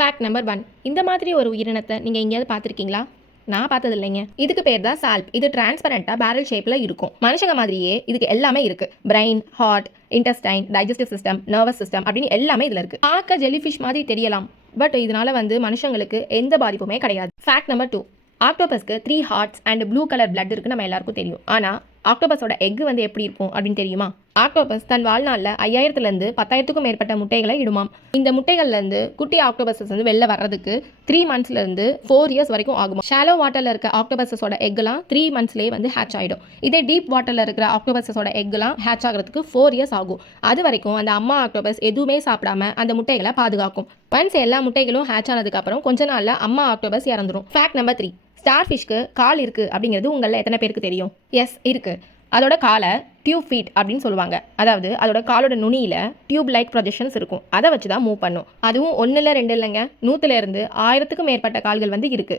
Fact number 1. இந்த மாதிரி ஒரு உயிரினத்தை நீங்கள் எங்கேயாவது பார்த்துருக்கீங்களா? நான் பார்த்தது இல்லைங்க. இதுக்கு பேர் தான் சால்ப். இது டிரான்ஸ்பரண்டா பேரல் ஷேப்ல இருக்கும். மனுஷங்க மாதிரியே இதுக்கு எல்லாமே இருக்கு. Brain, heart, intestine, digestive system, nervous system அப்படின்னு எல்லாமே இதுல இருக்கு. பார்க்க ஜெல்லிஃபிஷ் மாதிரி தெரியலாம், பட் இதனால மனுஷங்களுக்கு எந்த பாதிப்புமே கிடையாது. Fact number 2. ஆக்டோபஸ்க்கு 3 hearts and blue colour blood இருக்கு நம்ம எல்லாருக்கும் தெரியும். ஆனா ஆக்டோபஸோட எக் எப்படி இருக்கும் அப்படின்னு தெரியுமா? ஆக்டோபஸ் தன் வாழ்நாளில் 5000லேருந்து 10,000க்கும் மேற்பட்ட முட்டைகளை இடுமாம். இந்த முட்டைகள்லேருந்து குட்டி ஆக்டோபஸஸ் வெளில வர்றதுக்கு 3 மந்த்ஸ்லேருந்து 4 இயர்ஸ் வரைக்கும் ஆகும். ஷாலோ வாட்டரில் இருக்க ஆக்டோபஸோட எக்லாம் 3 மந்த்ஸ்லேயே ஹேட்ச் ஆகிடும். இதே டீப் வாட்டரில் இருக்கிற ஆக்டோபஸோட எக்லாம் ஹேட்ச் ஆகிறதுக்கு 4 இயர்ஸ் ஆகும். அது வரைக்கும் அந்த அம்மா ஆக்டோபஸ் எதுவுமே சாப்பிடாம அந்த முட்டைகளை பாதுகாக்கும். ஒன்ஸ் எல்லா முட்டைகளும் ஹேட்ச் ஆனதுக்கப்புறம் கொஞ்ச நாளில் அம்மா ஆக்டோபஸ் இறந்துடும். Fact number 3. ஸ்டார்ஃபிஷ்க்கு கால் இருக்குது அப்படிங்கிறது உங்களில் எத்தனை பேருக்கு தெரியும்? எஸ், இருக்குது. அதோட காலை டியூப் ஃபீட் அப்படின்னு சொல்லுவாங்க. அதாவது அதோட காலோட நுனியில் டியூப் லைக் ப்ரொஜெக்ஷன்ஸ் இருக்கும். அதை வச்சு தான் மூவ் பண்ணும். அதுவும் 1 இல்லை 2 இல்லைங்க, 100லேருந்து 1000க்கும் மேற்பட்ட கால்கள் இருக்குது.